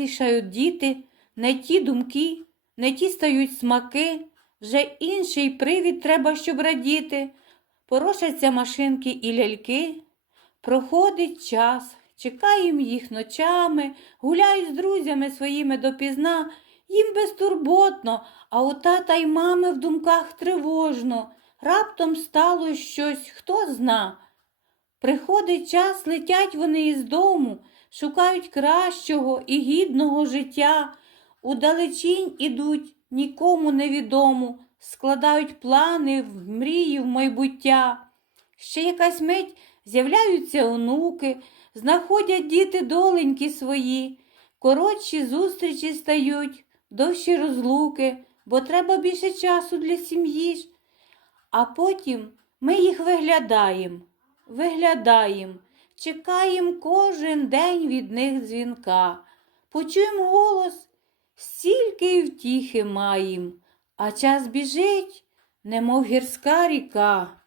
Рішають діти, не ті думки, не ті стають смаки, вже інший привід треба, щоб радіти. Порошаться машинки і ляльки. Проходить час, чекаємо їх ночами, гуляють з друзями своїми допізна, їм безтурботно, а у тата й мами в думках тривожно. Раптом стало щось, хто зна. Приходить час, летять вони із дому, шукають кращого і гідного життя. Удалечінь ідуть нікому невідому, складають плани в мрії в майбуття. Ще якась мить з'являються онуки, знаходять діти доленьки свої, коротші зустрічі стають, довші розлуки, бо треба більше часу для сім'ї ж. А потім ми їх виглядаємо, виглядаємо, чекаємо кожен день від них дзвінка. Почуємо голос, стільки й втіхи маєм, а час біжить, немов гірська ріка.